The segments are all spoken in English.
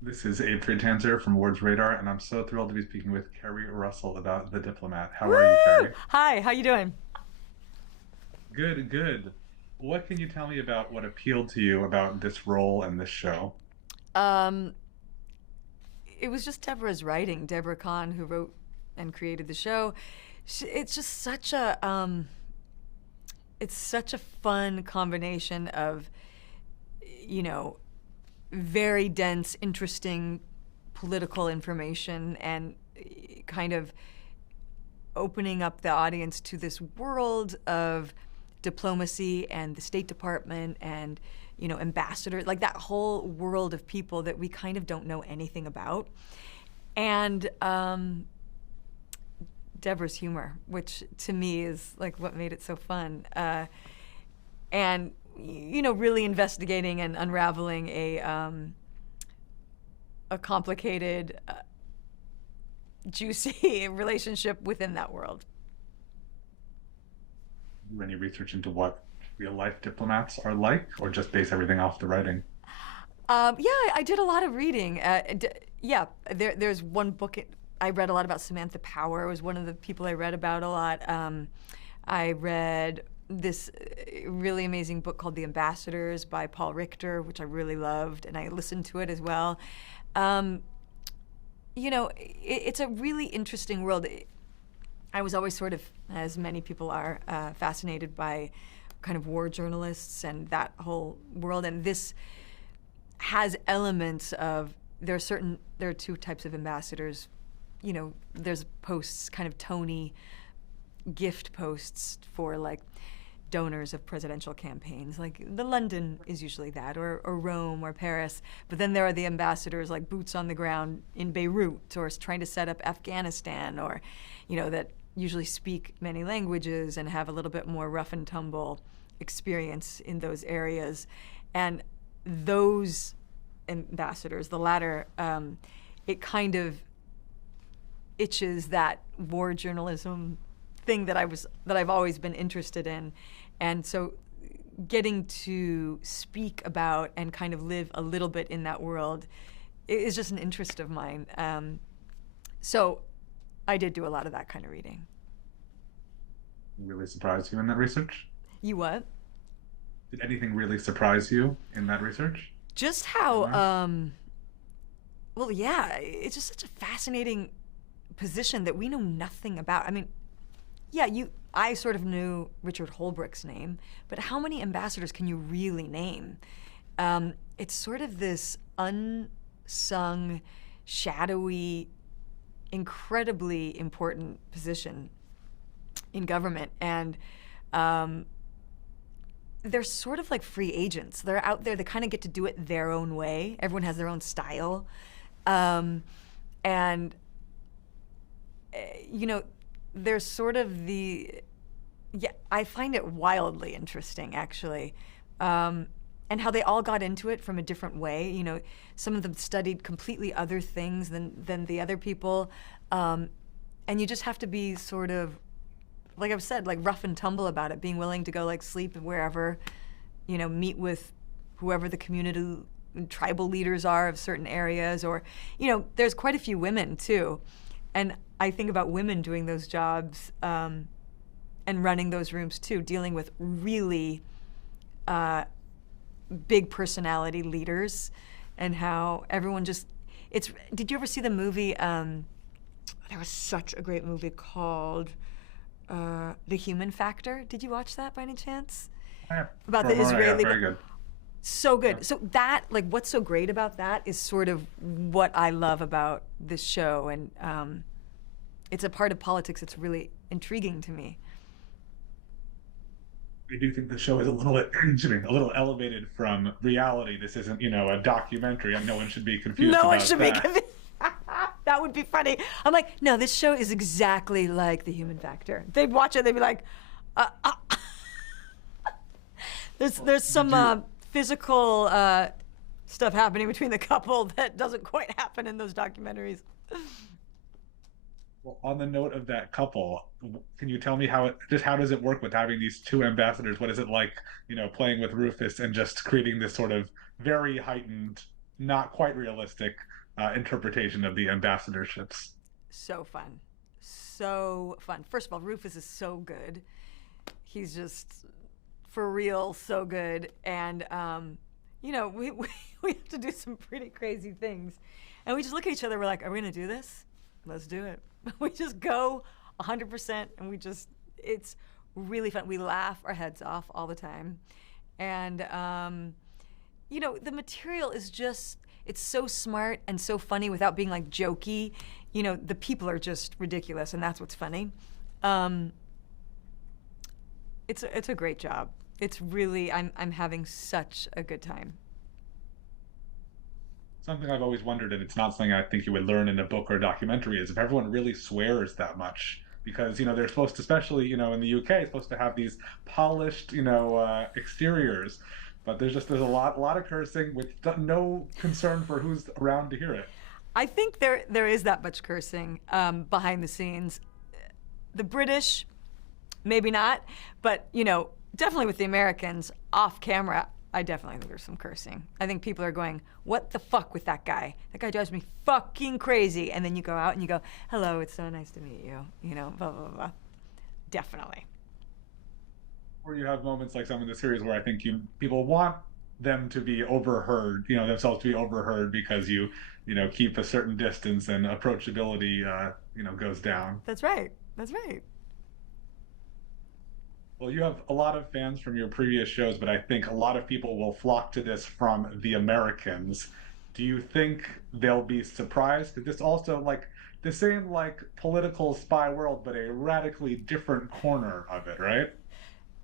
This is a Friedtanzer from Ward's Radar, and I'm so thrilled to be speaking with Keri Russell about The Diplomat. How are you, Woo! Keri? Hi, how you doing? Good, good. What can you tell me about what appealed to you about this role and this show? Um, it was just Deborah's writing, Deborah Kahn, who wrote and created the show. It's just it's such a fun combination of, you know, very dense, interesting political information and kind of opening up the audience to this world of diplomacy and the State Department and ambassador, like that whole world of people that we kind of don't know anything about. And Deborah's humor, which to me is like what made it so fun. And really investigating and unraveling a complicated, juicy relationship within that world. Do any research into what real life diplomats are like, or just base everything off the writing? Yeah, I did a lot of reading. Yeah, there's one book I read a lot about. Samantha Power was one of the people I read about a lot. I read this really amazing book called The Ambassadors by Paul Richter, which I really loved, and I listened to it as well. Um, it's a really interesting world. I was always sort of, as many people are, fascinated by kind of war journalists and that whole world. And this has elements of there are two types of ambassadors. There's posts, kind of Tony gift posts for like donors of presidential campaigns. Like the London is usually that, or Rome or Paris. But then there are the ambassadors like boots on the ground in Beirut or trying to set up Afghanistan, or, that usually speak many languages and have a little bit more rough and tumble experience in those areas. And those ambassadors, the latter, it kind of itches that war journalism thing that I've always been interested in. And so getting to speak about and kind of live a little bit in that world is just an interest of mine. So I did do a lot of that kind of reading. Really surprised you in that research? You what? Did anything really surprise you in that research? Just You how, learned? well, yeah, it's just such a fascinating position that we know nothing about. I mean, yeah, I sort of knew Richard Holbrooke's name, but how many ambassadors can you really name? It's sort of this unsung, shadowy, incredibly important position in government, and they're sort of like free agents. They're out there. They kind of get to do it their own way. Everyone has their own style, and you know, there's sort of the yeah. I find it wildly interesting, actually. And how they all got into it from a different way. Some of them studied completely other things than the other people, and you just have to be sort of, like I've said, like rough and tumble about it, being willing to go like sleep wherever, meet with whoever the community tribal leaders are of certain areas, or there's quite a few women too, and I think about women doing those jobs, and running those rooms too, dealing with really big personality leaders, and how everyone just it's did you ever see the movie, there was such a great movie called The Human Factor? Did you watch that by any chance? Yeah. About the Yeah, Israeli. very good. So Yeah. good. So that, like, what's so great about that is sort of what I love about this show, and it's a part of politics that's really intriguing to me. I do think the show is a little, excuse me, a little elevated from reality. This isn't, a documentary, and no one should be confused No one about should be that. convinced. That would be funny. I'm like, no, this show is exactly like The Human Factor. They'd watch it, they'd be like, uh, uh. There's some Did you? physical stuff happening between the couple that doesn't quite happen in those documentaries. Well, on the note of that couple, can you tell me how does it work with having these two ambassadors? What is it like, playing with Rufus and just creating this sort of very heightened not quite realistic interpretation of the ambassadorships. So fun. So fun. First of all, Rufus is so good. He's just for real so good. And, we have to do some pretty crazy things. And we just look at each other. We're like, are we going to do this? Let's do it. We just go 100% and it's really fun. We laugh our heads off all the time. And, the material is just, it's so smart and so funny without being like jokey. The people are just ridiculous, and that's what's funny. It's a great job. It's really, I'm having such a good time. Something I've always wondered, and it's not something I think you would learn in a book or a documentary, is if everyone really swears that much. Because, they're supposed to, especially, in the UK, it's supposed to have these polished, exteriors. But there's a lot of cursing with no concern for who's around to hear it. I think there is that much cursing behind the scenes. The British, maybe not, but definitely with the Americans off camera, I definitely think there's some cursing. I think people are going, "What the fuck with that guy? That guy drives me fucking crazy." And then you go out and you go, "Hello, it's so nice to meet you." Blah blah blah. Definitely. Or you have moments like some in the series where I think people want them to be overheard, themselves to be overheard because keep a certain distance and approachability, goes down. That's right. That's right. Well, you have a lot of fans from your previous shows, but I think a lot of people will flock to this from the Americans. Do you think they'll be surprised? Because this also like the same like political spy world, but a radically different corner of it, right?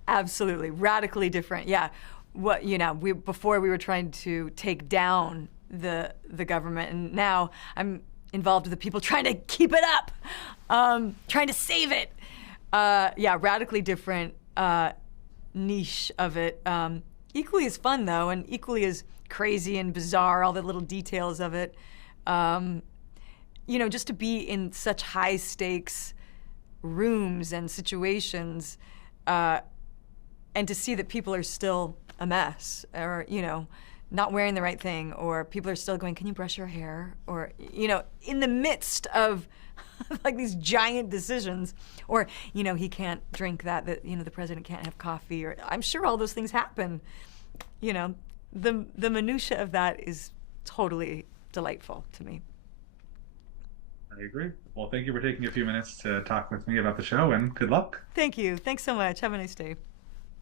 Absolutely, radically different. Yeah, we before we were trying to take down the government, and now I'm involved with the people trying to keep it up, trying to save it. Yeah, radically different niche of it. Equally as fun though, and equally as crazy and bizarre. All the little details of it. Just to be in such high stakes rooms and situations. And to see that people are still a mess, or not wearing the right thing, or people are still going, "Can you brush your hair?" Or in the midst of like these giant decisions, or he can't drink that. The president can't have coffee, or I'm sure all those things happen. The minutia of that is totally delightful to me. I agree. Well, thank you for taking a few minutes to talk with me about the show, and good luck. Thank you. Thanks so much. Have a nice day.